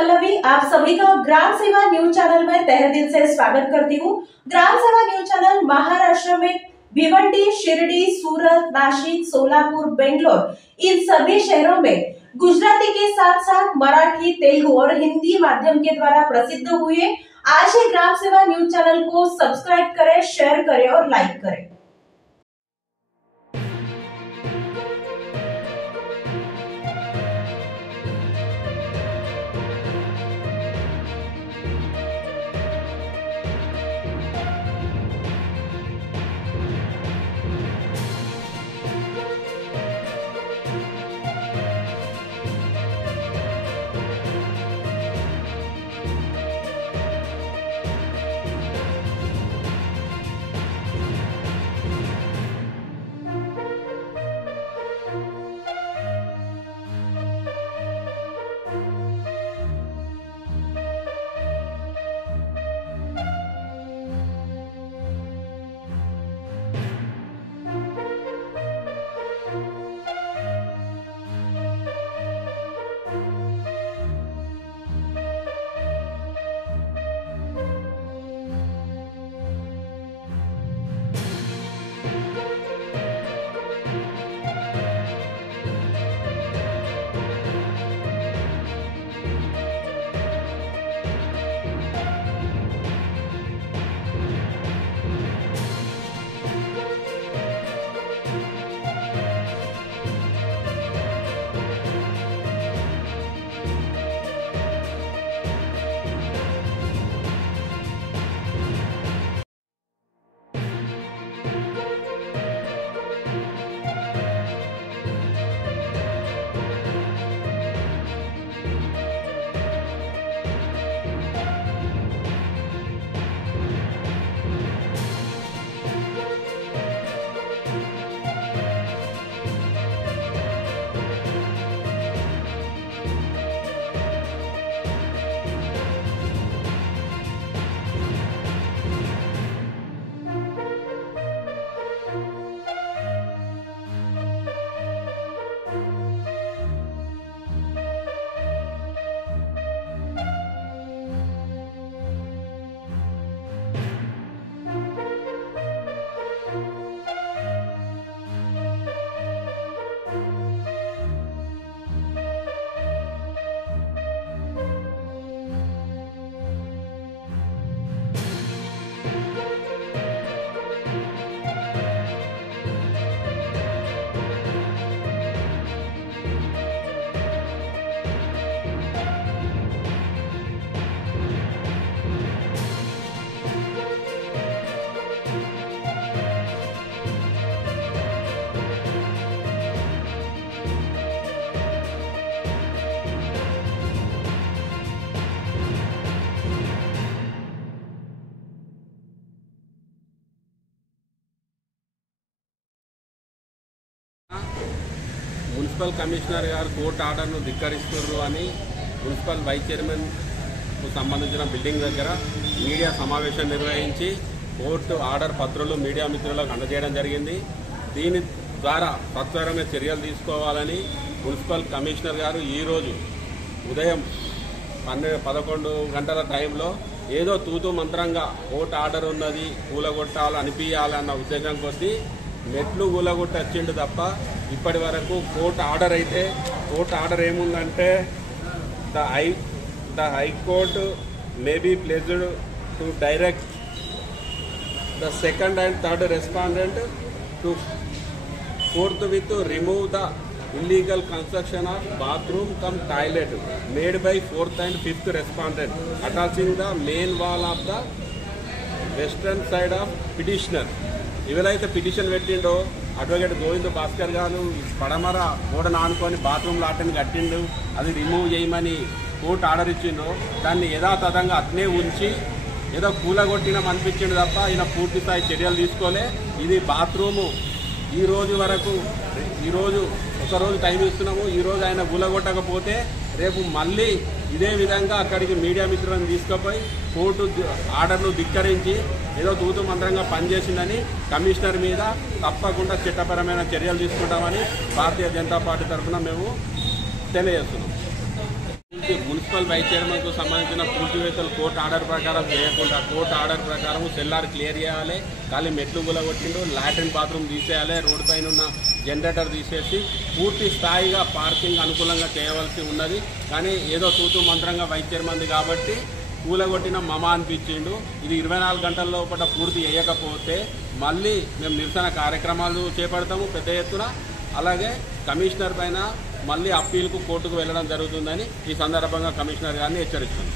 पल्लवी आप सभी का ग्राम सेवा न्यूज चैनल में तहे दिल से स्वागत करती हूँ। ग्राम सेवा न्यूज चैनल महाराष्ट्र में भिवंडी, शिरडी, सूरत, नासिक, सोलापुर, बेंगलोर इन सभी शहरों में गुजराती के साथ साथ मराठी, तेलुगु और हिंदी माध्यम के द्वारा प्रसिद्ध हुए। आज ही ग्राम सेवा न्यूज चैनल को सब्सक्राइब करें, शेयर करें और लाइक करें। మున్సిపల్ కమిషనర్ గారు కోర్టు ఆర్డర్ను ధిక్కరిస్తున్నారు అని మున్సిపల్ వైస్ చైర్మన్ సంబంధించిన బిల్డింగ్ దగ్గర మీడియా సమావేశం నిర్వహించి కోర్టు ఆర్డర్ పత్రాలు మీడియా మిత్రులకు అందజేయడం జరిగింది. దీని ద్వారా సత్వరమే చర్యలు తీసుకోవాలని మున్సిపల్ కమిషనర్ గారు ఈరోజు ఉదయం 11 గంటల టైంలో ఏదో తూతూ మంత్రంగా కోర్టు ఆర్డర్ ఉన్నది కూలగొట్టాలి అనిపించాలన్న ఉద్దేశం కొద్దీ మెట్లు కూలగొట్టి వచ్చిండు తప్ప ఇప్పటి వరకు కోర్టు ఆర్డర్ అయితే కోర్టు ఆర్డర్ ఏముందంటే the high court may be placed to direct the second and third respondent to forthwith remove the illegal construction of bathroom cum toilet made by 4th and 5th respondent attaching the main wall of the western side of petitioner. ఎవరైతే petition పెట్టిండో advocate Govind Bhaskar గారు పడమర గోడను ఆనుకొని bathroom లాటని కట్టిండు, అది remove చేయమని court order ఇచ్చిండో దాన్ని యథాతథంగా అట్నే ఉంచి ఏదో కూలగొట్టినం అనిపించిండు తప్ప ఈయన పూర్తి స్థాయి చర్యలు తీసుకోలే. ఇది బాత్రూము ఈరోజు ఒకరోజు టైం ఇస్తున్నాము. ఈరోజు ఆయన కూలగొట్టకపోతే రేపు మళ్ళీ ఇదే విధంగా అక్కడికి మీడియా మిత్రులను తీసుకుపోయి కోర్టు ఆర్డర్ను ధిక్కరించి ఏదో తూతు మంత్రంగా పనిచేసిందని కమిషనర్ మీద తప్పకుండా చట్టపరమైన చర్యలు తీసుకుంటామని భారతీయ జనతా పార్టీ తరఫున మేము తెలియజేస్తున్నాం. మున్సిపల్ వైస్ చైర్మన్ కు సంబంధించిన కూల్చివేతలు కోర్టు ఆర్డర్ ప్రకారం చేయకుండా కోర్టు ఆర్డర్ ప్రకారం సెల్లార్ క్లియర్ చేయాలి, ఖాళీ మెట్లు గులగొట్టిండు, లాట్రిన్ బాత్రూమ్ తీసేయాలి, రోడ్డు పైన ఉన్న జనరేటర్ తీసేసి పూర్తి స్థాయిగా పార్కింగ్ అనుకూలంగా చేయవలసి ఉన్నది. కానీ ఏదో తూతూ మంత్రంగా వైస్ చైర్మన్ది కాబట్టి కూలగొట్టిన మమ అనిపించిండు. ఇది 24 గంటల లోపల పూర్తి చేయకపోతే మళ్ళీ మేము నిరసన కార్యక్రమాలు చేపడతాము పెద్ద ఎత్తున. అలాగే కమిషనర్ పైన మళ్ళీ అప్పీల్కు కోర్టుకు వెళ్ళడం జరుగుతుందని ఈ సందర్భంగా కమిషనర్ గారిని హెచ్చరిస్తున్నాం.